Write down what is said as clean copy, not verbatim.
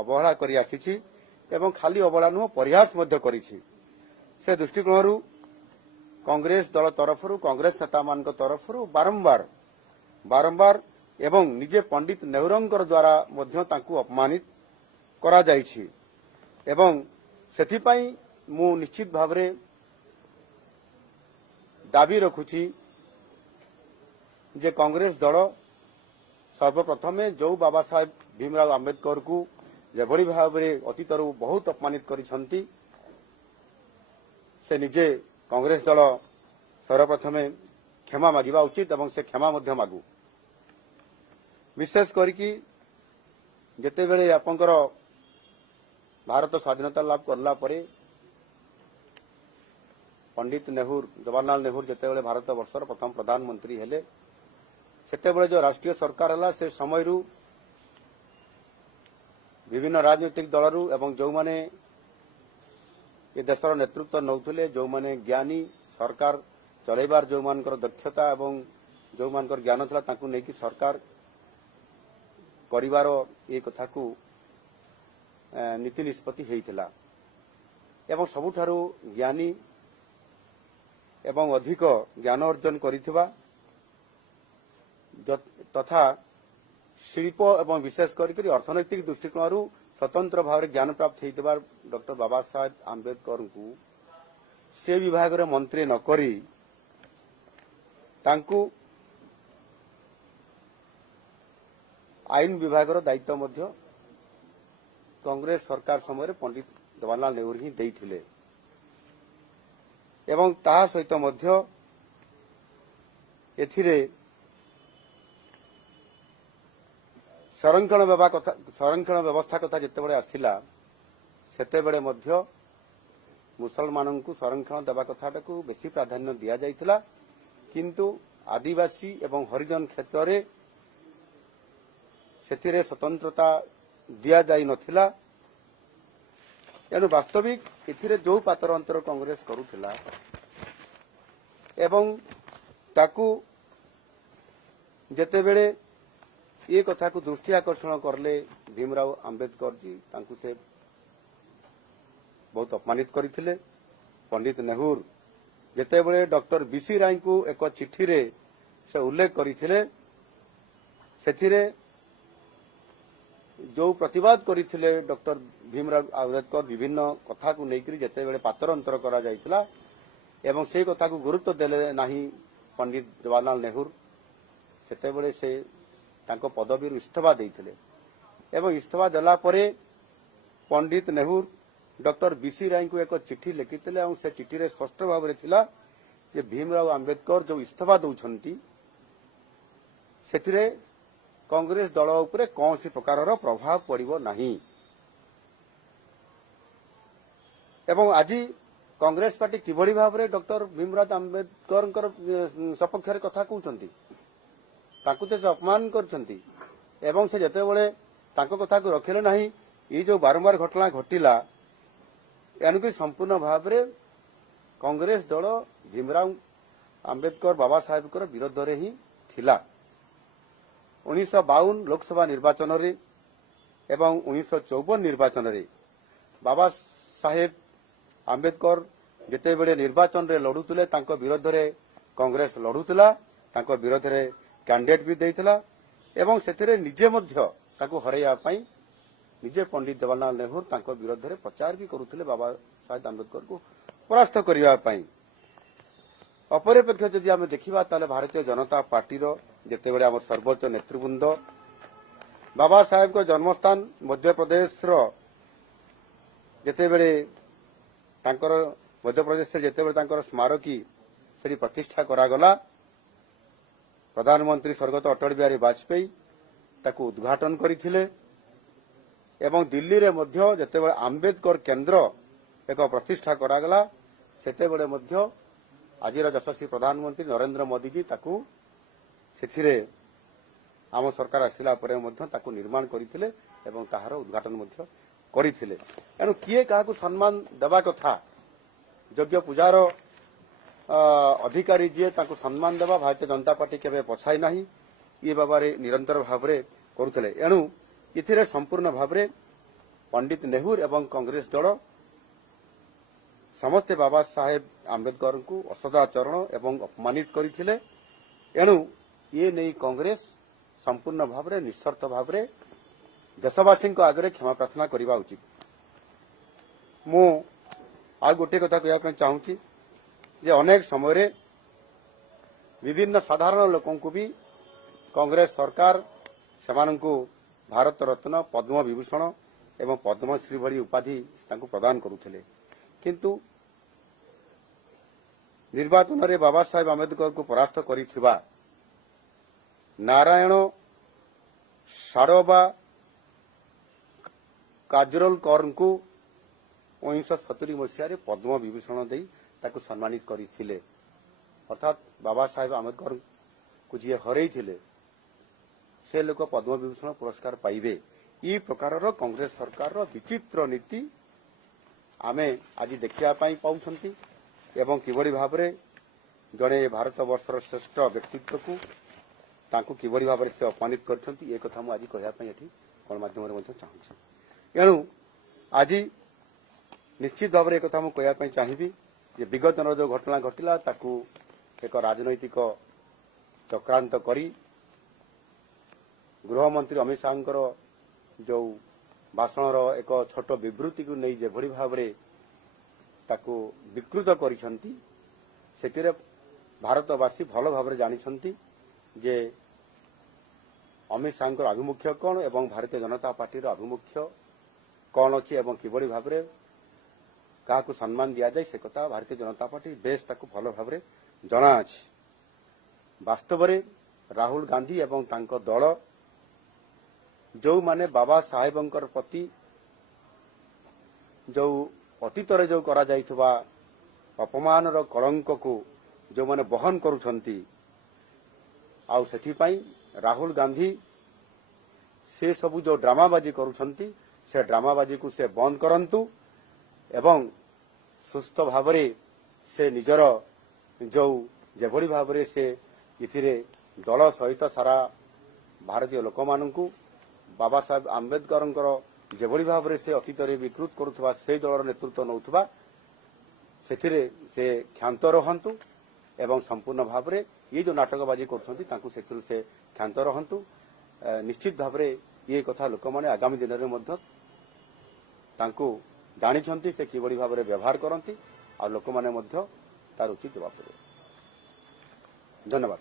ଅବହେଳା କରି ଆସିଛି ଏବଂ ଖାଲି ଅବହେଳା ନୁହଁ ପରିହାସ ମଧ୍ୟ କରିଛି। ସେ ଦୃଷ୍ଟିକୋଣରୁ କଂଗ୍ରେସ ଦଳ ତରଫରୁ କଂଗ୍ରେସ ନେତାମାନଙ୍କ ତରଫରୁ ବାରମ୍ବାର ଏବଂ ନିଜେ ପଣ୍ଡିତ ନେହେରୁଙ୍କର ଦ୍ୱାରା ମଧ୍ୟ ତାଙ୍କୁ ଅପମାନିତ କରାଯାଇଛି ଏବଂ ସେଥିପାଇଁ ମୁଁ ନିଶ୍ଚିତ ଭାବରେ ଦାବି ରଖୁଛି ଯେ କଂଗ୍ରେସ ଦଳ ସର୍ବପ୍ରଥମେ ଯେଉଁ ବାବା ସାହେବ ଭୀମରାଓ ଆମ୍ବେଦକରଙ୍କୁ ଯେଭଳି ଭାବରେ ଅତୀତରୁ ବହୁତ ଅପମାନିତ କରିଛନ୍ତି ସେ ନିଜେ କଂଗ୍ରେସ ଦଳ ସର୍ବପ୍ରଥମେ କ୍ଷମା ମାଗିବା ଉଚିତ ଏବଂ ସେ କ୍ଷମା ମଧ୍ୟ ମାଗୁ। ବିଶେଷ କରିକି ଯେତେବେଳେ ଆପଣଙ୍କର ଭାରତ ସ୍ୱାଧୀନତା ଲାଭ କଲା ପରେ ପଣ୍ଡିତ ନେହେରୁ ଜବାହରଲାଲ ନେହେରୁ ଯେତେବେଳେ ଭାରତ ବର୍ଷର ପ୍ରଥମ ପ୍ରଧାନମନ୍ତ୍ରୀ ହେଲେ ସେତେବେଳେ ଯେଉଁ ରାଷ୍ଟ୍ରୀୟ ସରକାର ହେଲା ସେ ସମୟରୁ ବିଭିନ୍ନ ରାଜନୈତିକ ଦଳରୁ ଏବଂ ଯେଉଁମାନେ ଏ ଦେଶର ନେତୃତ୍ୱ ନେଉଥିଲେ ଯେଉଁମାନେ ଜ୍ଞାନୀ ସରକାର ଚଳାଇବାର ଯେଉଁମାନଙ୍କର ଦକ୍ଷତା ଏବଂ ଯେଉଁମାନଙ୍କର ଜ୍ଞାନ ଥିଲା ତାଙ୍କୁ ନେଇକି ସରକାର କରିବାର ଏ କଥାକୁ ନୀତି ନିଷ୍ପତ୍ତି ହୋଇଥିଲା ଏବଂ ସବୁଠାରୁ ଜ୍ଞାନୀ ଏବଂ ଅଧିକ ଜ୍ଞାନ ଅର୍ଜନ କରିଥିବା ତଥା ଶିଳ୍ପ ଏବଂ ବିଶେଷ କରି ଅର୍ଥନୈତିକ ଦୃଷ୍ଟିକୋଣରୁ ସ୍ୱତନ୍ତ୍ର ଭାବରେ ଜ୍ଞାନ ପ୍ରାପ୍ତ ହୋଇଥିବା ଡକ୍ଟର ବାବା ସାହେବ ଆମ୍ବେଦକରଙ୍କୁ ସେ ବିଭାଗରେ ମନ୍ତ୍ରୀ ନ କରି ତାଙ୍କୁ ଆଇନ ବିଭାଗର ଦାୟିତ୍ୱ ମଧ୍ୟ କଂଗ୍ରେସ ସରକାର ସମୟରେ ପଣ୍ଡିତ ଜବାହରଲାଲ ନେହେରୁ ହିଁ ଦେଇଥିଲେ ଏବଂ ତାହା ସହିତ ମଧ୍ୟ ଏଥିରେ ସଂରକ୍ଷଣ ବ୍ୟବସ୍ଥା କଥା ଯେତେବେଳେ ଆସିଲା ସେତେବେଳେ ମଧ୍ୟ ମୁସଲମାନଙ୍କୁ ସଂରକ୍ଷଣ ଦେବା କଥାଟାକୁ ବେଶୀ ପ୍ରାଧାନ୍ୟ ଦିଆଯାଇଥିଲା କିନ୍ତୁ ଆଦିବାସୀ ଏବଂ ହରିଜନ କ୍ଷେତ୍ରରେ ସେଥିରେ ସ୍ୱତନ୍ତ୍ରତା ଦିଆଯାଇ ନଥିଲା। ଏଣୁ ବାସ୍ତବିକ ଏଥିରେ ଯେଉଁ ପାତର ଅନ୍ତର କଂଗ୍ରେସ କରୁଥିଲା ଏବଂ ତାକୁ ଯେତେବେଳେ ଏ କଥାକୁ ଦୃଷ୍ଟି ଆକର୍ଷଣ କଲେ ଭୀମରାଓ ଆମ୍ବେଦକରଜୀ ତାଙ୍କୁ ସେ ବହୁତ ଅପମାନିତ କରିଥିଲେ। ପଣ୍ଡିତ ନେହେରୁ ଯେତେବେଳେ ଡକ୍ଟର ବିସି ରାୟଙ୍କୁ ଏକ ଚିଠିରେ ସେ ଉଲ୍ଲେଖ କରିଥିଲେ ସେଥିରେ ଯେଉଁ ପ୍ରତିବାଦ କରିଥିଲେ ଡକ୍ଟର ଭୀମରାଓ ଆମ୍ବେଦକର ବିଭିନ୍ନ କଥାକୁ ନେଇକରି ଯେତେବେଳେ ପାତର ଅନ୍ତର କରାଯାଇଥିଲା ଏବଂ ସେହି କଥାକୁ ଗୁରୁତ୍ୱ ଦେଲେ ନାହିଁ ପଣ୍ଡିତ ଜବାହରଲାଲ ନେହେରୁ ସେତେବେଳେ ସେ ତାଙ୍କ ପଦବୀରୁ ଇସ୍ତଫା ଦେଇଥିଲେ ଏବଂ ଇସ୍ତଫା ଦେଲା ପରେ ପଣ୍ଡିତ ନେହେରୁ ଡକ୍ଟର ବିସି ରାୟଙ୍କୁ ଏକ ଚିଠି ଲେଖିଥିଲେ ଏବଂ ସେ ଚିଠିରେ ସ୍ପଷ୍ଟ ଭାବରେ ଥିଲା ଯେ ଭୀମରାଓ ଆମ୍ବେଦକର ଯେଉଁ ଇସ୍ତଫା ଦେଉଛନ୍ତି ସେଥିରେ କଂଗ୍ରେସ ଦଳ ଉପରେ କୌଣସି ପ୍ରକାରର ପ୍ରଭାବ ପଡ଼ିବ ନାହିଁ ଏବଂ ଆଜି କଂଗ୍ରେସ ପାର୍ଟି କିଭଳି ଭାବରେ ଡକ୍ଟର ଭୀମରାଓ ଆମ୍ବେଦକରଙ୍କର ସପକ୍ଷରେ କଥା କହୁଛନ୍ତି ତାଙ୍କୁ ସେ ଅପମାନ କରିଛନ୍ତି ଏବଂ ସେ ଯେତେବେଳେ ତାଙ୍କ କଥାକୁ ରଖିଲେ ନାହିଁ ଏଇ ଯେଉଁ ବାରମ୍ବାର ଘଟଣା ଘଟିଲା ଏଣୁକରି ସମ୍ପୂର୍ଣ୍ଣ ଭାବରେ କଂଗ୍ରେସ ଦଳ ଭୀମରାଓ ଆମ୍ବେଦକର ବାବା ସାହେବଙ୍କର ବିରୋଧରେ ହିଁ ଥିଲା। 1952 ଲୋକସଭା ନିର୍ବାଚନରେ ଏବଂ 1954 ନିର୍ବାଚନରେ ବାବା ସାହେବ ଆମ୍ବେଦକର ଯେତେବେଳେ ନିର୍ବାଚନରେ ଲଢୁଥିଲେ ତାଙ୍କ ବିରୋଧରେ କଂଗ୍ରେସ ଲଢୁଥିଲା ତାଙ୍କ ବିରୋଧରେ କ୍ୟାଣ୍ଡିଡେଟ୍ ବି ଦେଇଥିଲା ଏବଂ ସେଥିରେ ନିଜେ ମଧ୍ୟ ତାଙ୍କୁ ହରାଇବା ପାଇଁ ନିଜେ ପଣ୍ଡିତ ଜବାହରଲାଲ ନେହେରୁ ତାଙ୍କ ବିରୋଧରେ ପ୍ରଚାର ବି କରୁଥିଲେ ବାବା ସାହେବ ଆମ୍ବେଦକରଙ୍କୁ ପରାସ୍ତ କରିବା ପାଇଁ। ଅପରପକ୍ଷ ଯଦି ଆମେ ଦେଖିବା ତାହେଲେ ଭାରତୀୟ ଜନତା ପାର୍ଟିର ଯେତେବେଳେ ଆମର ସର୍ବୋଚ୍ଚ ନେତୃବୃନ୍ଦ ବାବା ସାହେବଙ୍କ ଜନ୍ମସ୍ଥାନ ମଧ୍ୟପ୍ରଦେଶର ଯେତେବେଳେ ତାଙ୍କର ମଧ୍ୟପ୍ରଦେଶରେ ଯେତେବେଳେ ତାଙ୍କର ସ୍ମାରକୀ ସେଠି ପ୍ରତିଷ୍ଠା କରାଗଲା ପ୍ରଧାନମନ୍ତ୍ରୀ ସ୍ୱର୍ଗତ ଅଟଳ ବିହାରୀ ବାଜପେୟୀ ତାକୁ ଉଦ୍ଘାଟନ କରିଥିଲେ ଏବଂ ଦିଲ୍ଲୀରେ ମଧ୍ୟ ଯେତେବେଳେ ଆମ୍ବେଦକର କେନ୍ଦ୍ର ଏକ ପ୍ରତିଷ୍ଠା କରାଗଲା ସେତେବେଳେ ମଧ୍ୟ ଆଜିର ଯଶସ୍ୱୀ ପ୍ରଧାନମନ୍ତ୍ରୀ ନରେନ୍ଦ୍ର ମୋଦିଜୀ ତାକୁ ସେଥିରେ ଆମ ସରକାର ଆସିଲା ପରେ ମଧ୍ୟ ତାକୁ ନିର୍ମାଣ କରିଥିଲେ ଏବଂ ତାହାର ଉଦ୍ଘାଟନ ମଧ୍ୟ କରିଥିଲେ। ଏଣୁ କିଏ କାହାକୁ ସମ୍ମାନ ଦେବା କଥା ଯୋଗ୍ୟ ପୂଜାର ଅଧିକାରୀ ଯିଏ ତାଙ୍କୁ ସମ୍ମାନ ଦେବା ଭାରତୀୟ ଜନତା ପାର୍ଟି କେବେ ପଛାଇ ନାହିଁ ଏ ବାବରେ ନିରନ୍ତର ଭାବରେ କରୁଥିଲେ। ଏଣୁ ଏଥିରେ ସମ୍ପୂର୍ଣ୍ଣ ଭାବରେ पंडित नेहरू एवं कांग्रेस दल समस्ते बाबा साहेब आंबेडकर को असदाचरण एवं अपमानित करथिले। एणु ये नहीं कांग्रेस संपूर्ण भाव में निस्वार्थ भाव में देशवासी आगे क्षमा प्रार्थना करने उचित। मु आ गोटे कथा कहना चाहूँगी जे अनेक समय विभिन्न साधारण लोकों को भी कांग्रेस सरकार सेमानंकु भारत रत्न पद्म विभूषण एवं पद्मश्री भली उपाधि तांको प्रदान करुथिले, किंतु निर्वाचन रे बाबा साहेब आंबेडकर को परास्त करिथिबा नारायण साड़वा काजरोलकर को 1970 मसीह पद्म विभूषण दे ताकू सम्मानित करथिले। अर्थात बाबा साहेब आंबेडकर को जी हरई थिले से लोक पद्म विभूषण पुरस्कार पाइबे। ई प्रकार कांग्रेस सरकार विचित्र नीति आमे आज देखिया पाउछंती एवं किबड़ी भाव में जड़े भारत वर्षर श्रेष्ठ व्यक्तित्व को तांको किबड़ी भाव में से अपमानित करछंती ए कथा मु आज कहया पई एठी गणमाध्यम रे मध्य चाहूछि। एणु आज निश्चित भाव में एक कथा मु कहया पई चाहिबी जे विगत जो घटना घटिला ताकू एक राजनैतिक चक्रांत करी गृहमंत्री अमित शाह जो भाषण एक छोट विवृत्ति को नहीं जेभली भाव में ताकू विकृत करिसंती सेतिरे भारतवासी भल भाव जानिसंती जे अमित शाह आभिमुख्य कौन एवं भारतीय जनता पार्टी आभिमुख्य कौन अच्छी एवं किभली भाव में क्या सम्मान दि जाए से कथा भारतीय जनता पार्टी बेस ताकू भल भाव में जना अछि। वास्तव में राहुल गांधी एवं तांको दल जो माने बाबा साहेबंकर प्रति जो अतीत जो करा जाइथबा अपमान रो कलंक को जो माने बहन करुछंती आउ सेथि पई राहुल गांधी से सबु जो ड्रामाबाजी करुछंती से ड्रामाबाजी को से बंद करंतु एवं सुस्थ भाव से निजर जो जेभली भाव से इथिरे दल सहित सारा भारतीय लोक मानू बाबा साहेब आंबेडकर जेभली भाव से अतीत विकृत करुवा से दलर नेतृत्व नौथबा सेथिरे से क्षांत रहंतु एवं संपूर्ण भाव में ये जो नाटकबाजी कर से क्षांत रहंतु। निश्चित भाव में ये कथा लोक माने आगामी दिन में जानी से किभली भाव में व्यवहार करती आ लोक माने तार उचित जवाब देबे। धन्यवाद।